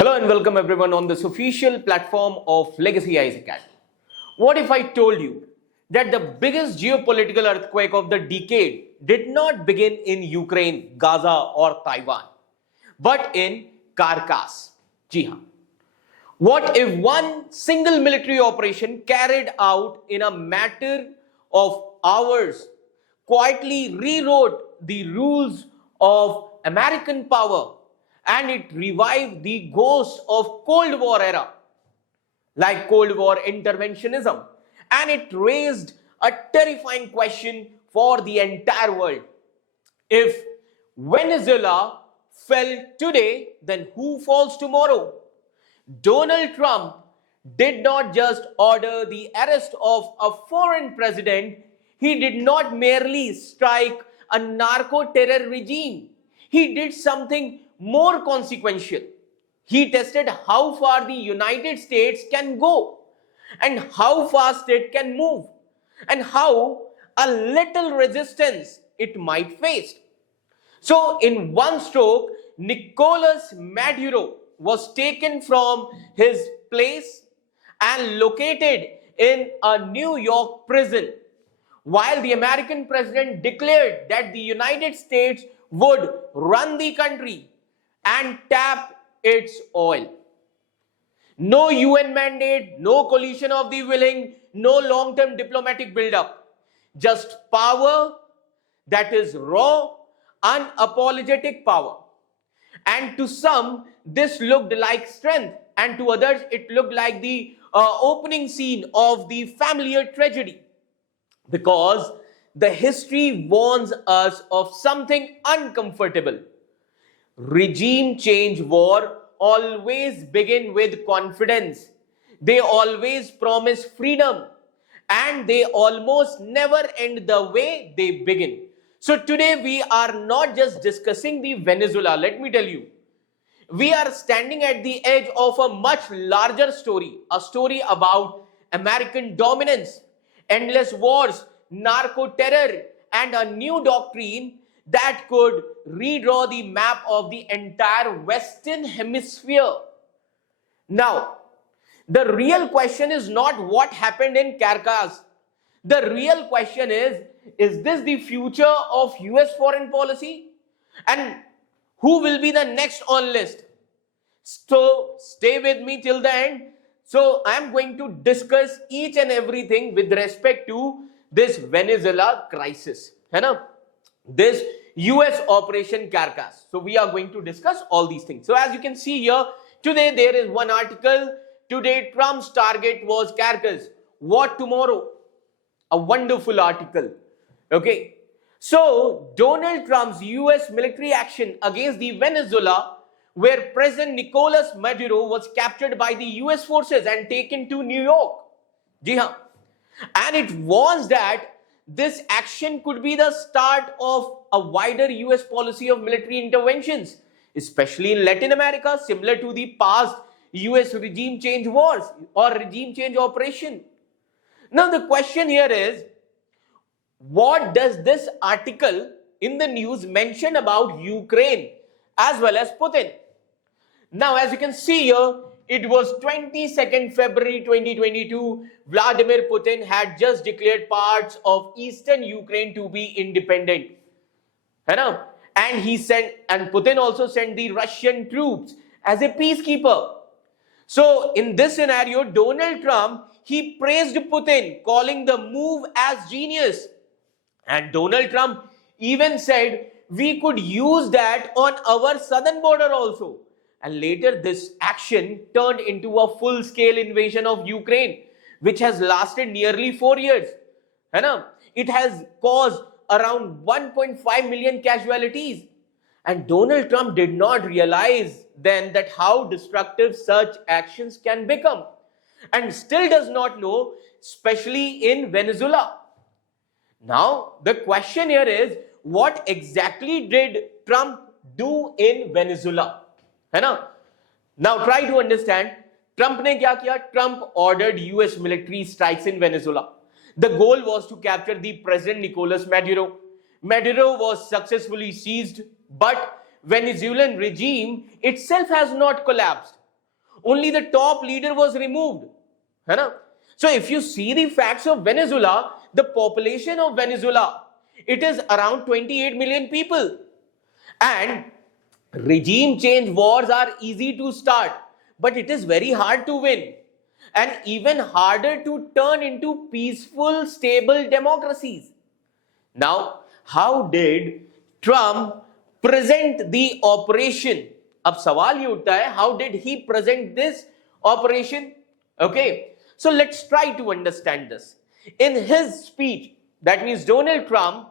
Hello and welcome everyone on this official platform of Legacy Eyes Academy. What if I told you that the biggest geopolitical earthquake of the decade did not begin in Ukraine, Gaza or Taiwan, but in Caracas? Ji haan. What if one single military operation carried out in a matter of hours quietly rewrote the rules of American power and it revived the ghost of Cold War era, like Cold War interventionism, and it raised a terrifying question for the entire world. If Venezuela fell today, then who falls tomorrow? Donald Trump did not just order the arrest of a foreign president, he did not merely strike a narco-terror regime. He did something more consequential. He tested how far the United States can go and how fast it can move and how a little resistance it might face. So, in one stroke, Nicolas Maduro was taken from his place and located in a New York prison, while the American president declared that the United States would run the country and tap its oil. No UN mandate, no coalition of the willing, no long-term diplomatic build-up. Just power that is raw, unapologetic power. And to some, this looked like strength, and to others, it looked like the opening scene of the familiar tragedy. Because the history warns us of something uncomfortable. Regime change war always begin with confidence. They always promise freedom and they almost never end the way they begin. So today we are not just discussing the Venezuela, let me tell you. We are standing at the edge of a much larger story, a story about American dominance, endless wars, narco-terror, and a new doctrine that could redraw the map of the entire Western Hemisphere. Now, the real question is not what happened in Caracas. The real question is this the future of US foreign policy? And who will be the next on list? So, stay with me till the end. So, I am going to discuss each and everything with respect to this Venezuela crisis. है ना? This US Operation Caracas. So we are going to discuss all these things. So as you can see here, today there is one article. Today Trump's target was Caracas. What tomorrow? A wonderful article. Okay. So Donald Trump's US military action against the Venezuela, where President Nicolas Maduro was captured by the US forces and taken to New York. Ji haan. And it warns that this action could be the start of a wider US policy of military interventions, especially in Latin America, similar to the past US regime change wars or regime change operation. Now the question here is, what does this article in the news mention about Ukraine as well as Putin? Now as you can see here, it was 22nd February 2022. Vladimir Putin had just declared parts of eastern Ukraine to be independent. And Putin also sent the Russian troops as a peacekeeper. So in this scenario, Donald Trump, he praised Putin, calling the move as genius. And Donald Trump even said, we could use that on our southern border also. And later this action turned into a full-scale invasion of Ukraine, which has lasted nearly 4 years. It has caused around 1.5 million casualties. And Donald Trump did not realize then that how destructive such actions can become. And still does not know, especially in Venezuela. Now, the question here is, what exactly did Trump do in Venezuela? है ना? Now try to understand. Trump ने क्या किया? Trump ordered US military strikes in Venezuela. The goal was to capture the president Nicolas Maduro. Maduro was successfully seized, but Venezuelan regime itself has not collapsed. only the top leader was removed. है ना? So if you see the facts of Venezuela, the population of Venezuela, it is around 28 million people. And regime change wars are easy to start, but it is very hard to win. And even harder to turn into peaceful, stable democracies. Now, how did Trump present the operation? अब सवाल ये उठता है, how did he present this operation? Okay, so let's try to understand this. In his speech, that means Donald Trump,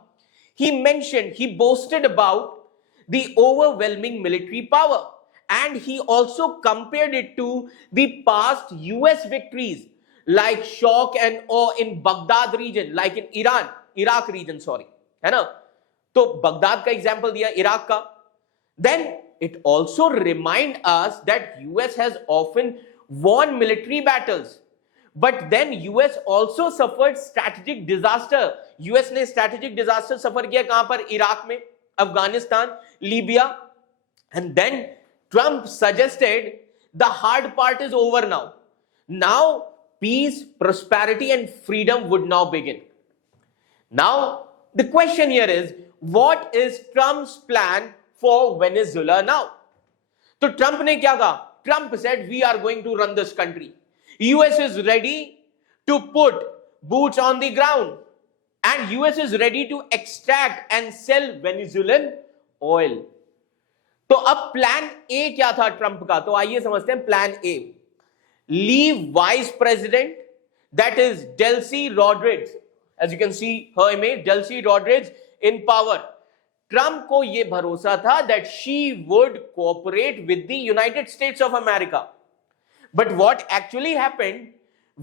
he boasted about the overwhelming military power, and he also compared it to the past US victories like shock and awe in Baghdad region, like in Iraq region, sorry, है ना? तो Baghdad का example दिया, Iraq का. Then it also remind us that US has often won military battles, but then US also suffered strategic disaster. US ने strategic disaster suffer किया कहां पर? इराक में, Afghanistan, Libya. And then Trump suggested the hard part is over now. Now peace, prosperity and freedom would now begin. Now the question here is, what is Trump's plan for Venezuela now? So Trump ने क्या कहा? Trump said we are going to run this country. US is ready to put boots on the ground, and US is ready to extract and sell Venezuelan oil. तो अब plan A क्या था Trump का? तो आइए समझते हैं plan A. Leave vice president, that is Delcy Rodriguez, as you can see her image, Delcy Rodriguez in power. Trump को यह भरोसा था that she would cooperate with the United States of America. But what actually happened,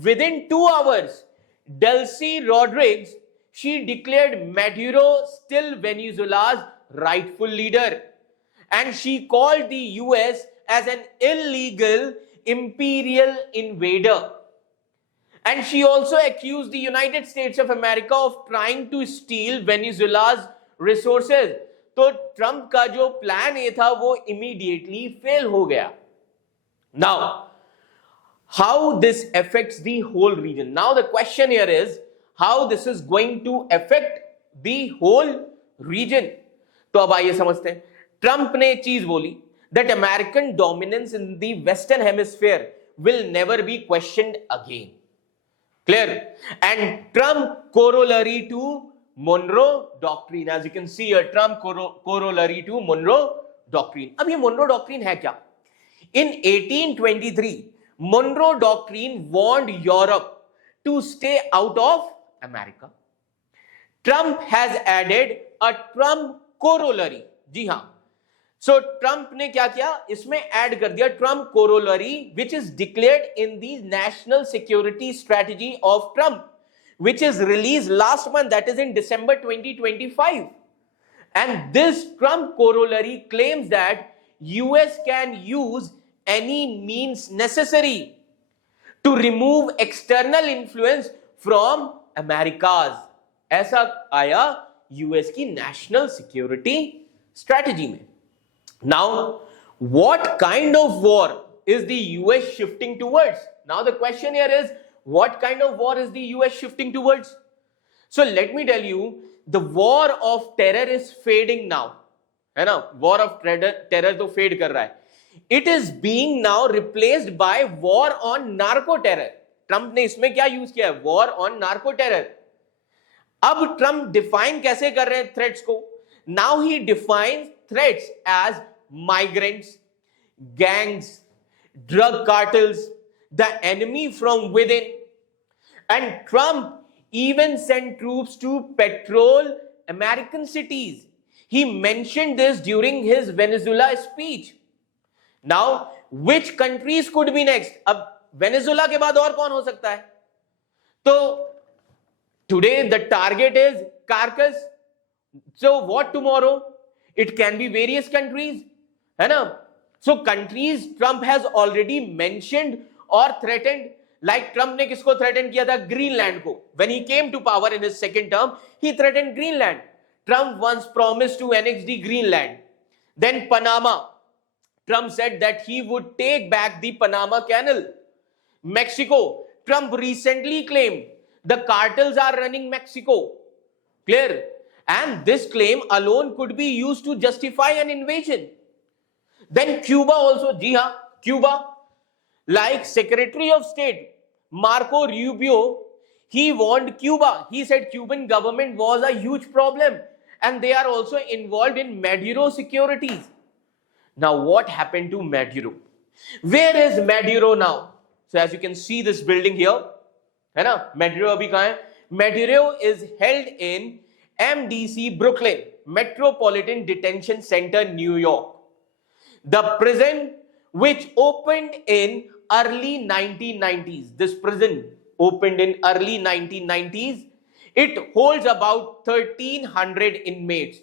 with in 2 hours Delcy Rodriguez, she declared Maduro still Venezuela's rightful leader, and she called the US as an illegal imperial invader. And she also accused the United States of America of trying to steal Venezuela's resources. तो Trump का जो plan ये था वो immediately fail हो गया. Now, how this affects the whole region? Now the question here is how this is going to affect the whole region. तो अब आइए समझते हैं. ट्रंप ने एक चीज बोली that American dominance in the Western Hemisphere will never be questioned again. Clear? And Trump corollary to Monroe Doctrine, as you can see here, Trump corollary to Monroe Doctrine. अब ये Monroe Doctrine है क्या? In 1823, Monroe Doctrine warned Europe to stay out of America. Trump has added a Trump corollary. जी हाँ. So Trump ने क्या किया? इसमें add कर दिया Trump corollary, which is declared in the national security strategy of Trump, which is released last month, that is in December 2025. And this Trump corollary claims that US can use any means necessary to remove external influence from Americas. ऐसा आया US की national security strategy में. Now, what kind of war is the US shifting towards? Now the question here is, what kind of war is the US shifting towards? So let me tell you, the war of terror is fading now. है ना? War of terror तो fade कर रहा है. It is being now replaced by war on narco terror. Trump ने इसमें क्या use किया है? War on narco terror. अब ट्रंप डिफाइन कैसे कर रहे हैं थ्रेट्स को? Now he defines threats as migrants, gangs, drug cartels, the enemy from within. And Trump even sent troops to patrol American cities. He mentioned this during his Venezuela speech. Now, which countries could be next? अब Venezuela के बाद और कौन हो सकता है? तो today the target is Caracas. So what tomorrow? It can be various countries, है ना? So countries Trump has already mentioned or threatened. Like Trump ने किसको threaten किया था? Greenland को. When he came to power in his second term, he threatened Greenland. Trump once promised to annex the Greenland. Then Panama. Trump said that he would take back the Panama Canal. Mexico, Trump recently claimed the cartels are running Mexico. Clear? And this claim alone could be used to justify an invasion. Then Cuba also, Cuba, like Secretary of State Marco Rubio, he warned Cuba. He said Cuban government was a huge problem and they are also involved in Maduro securities. Now what happened to Maduro? Where is Maduro now? So as you can see this building here, है ना? Maduro अभी कहाँ है? Maduro is held in MDC Brooklyn Metropolitan Detention Center, New York. The prison which opened in early 1990s. This prison opened in early 1990s. It holds about 1,300 inmates.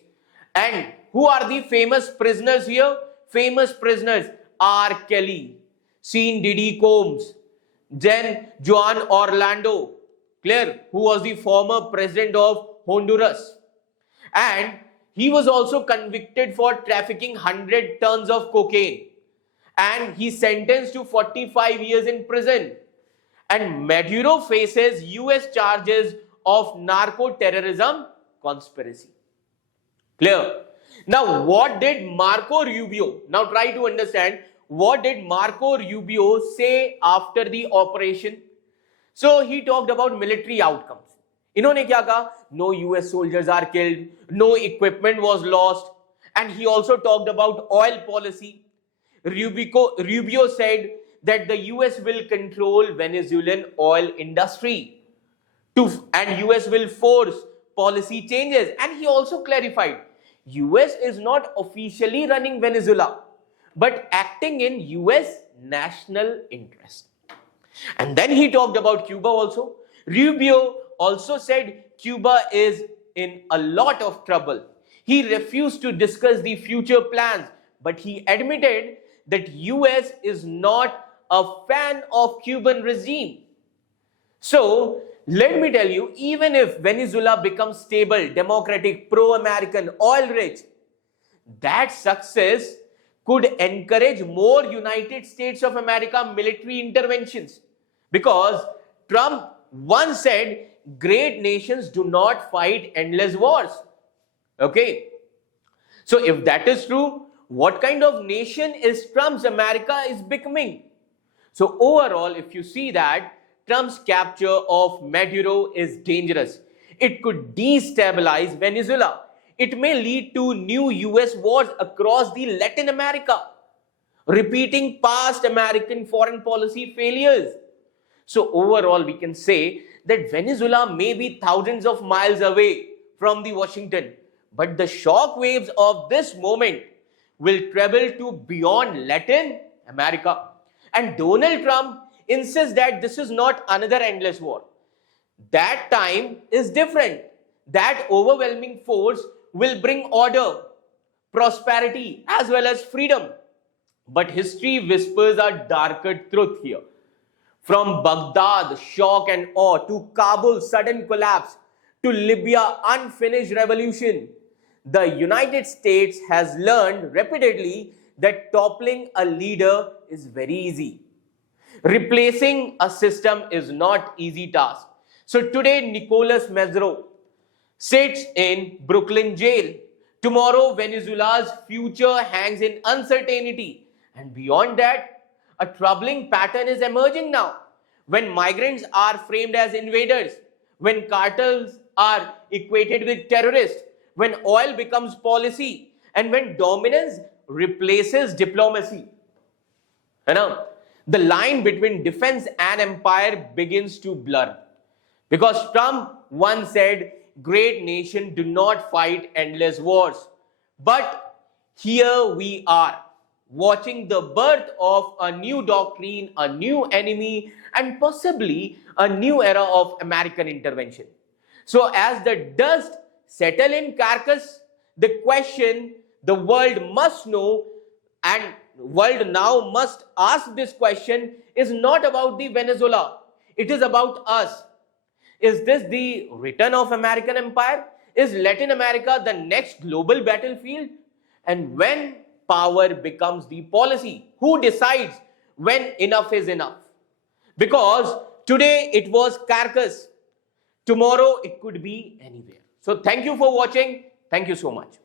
And who are the famous prisoners here? Famous prisoners: R. Kelly, Sean Diddy Combs, then Juan Orlando, clear, who was the former president of Honduras. And he was also convicted for trafficking 100 tons of cocaine. And he sentenced to 45 years in prison. And Maduro faces US charges of narco-terrorism conspiracy. Clear? Now, what did Marco Rubio, now try to understand, what did Marco Rubio say after the operation? So, he talked about military outcomes. इन्होंने क्या कहा? No US soldiers are killed, no equipment was lost, and he also talked about oil policy. Rubio said that the US will control Venezuelan oil industry and US will force policy changes. And he also clarified, US is not officially running Venezuela, but acting in US national interest. And then he talked about Cuba also. Rubio also said Cuba is in a lot of trouble. He refused to discuss the future plans, but he admitted that US is not a fan of Cuban regime. So, let me tell you, even if Venezuela becomes stable, democratic, pro-American, oil-rich, that success could encourage more United States of America military interventions. Because Trump once said, great nations do not fight endless wars. Okay. So if that is true, what kind of nation is Trump's America is becoming? So overall, if you see that, Trump's capture of Maduro is dangerous. It could destabilize Venezuela. It may lead to new US wars across the Latin America, repeating past American foreign policy failures. So overall, we can say that Venezuela may be thousands of miles away from the Washington, but the shock waves of this moment will travel to beyond Latin America. And Donald Trump insists that this is not another endless war. That time is different. That overwhelming force will bring order, prosperity, as well as freedom. But history whispers a darker truth here. From Baghdad, shock and awe, to Kabul, sudden collapse, to Libya, unfinished revolution, the United States has learned repeatedly that toppling a leader is very easy. Replacing a system is not easy task. So today, Nicolas Maduro sits in Brooklyn jail. Tomorrow, Venezuela's future hangs in uncertainty. And beyond that, a troubling pattern is emerging now. When migrants are framed as invaders, when cartels are equated with terrorists, when oil becomes policy, and when dominance replaces diplomacy. The line between defense and empire begins to blur. Because Trump once said, great nations do not fight endless wars. But here we are, watching the birth of a new doctrine, a new enemy, and possibly a new era of American intervention. So as the dust settles in Caracas, the question the world must know, and world now must ask this question, is not about the Venezuela. It is about us. Is this the return of American empire? Is Latin America the next global battlefield? And when power becomes the policy. Who decides when enough is enough? Because today it was Carcass, tomorrow it could be anywhere. So thank you for watching. Thank you so much.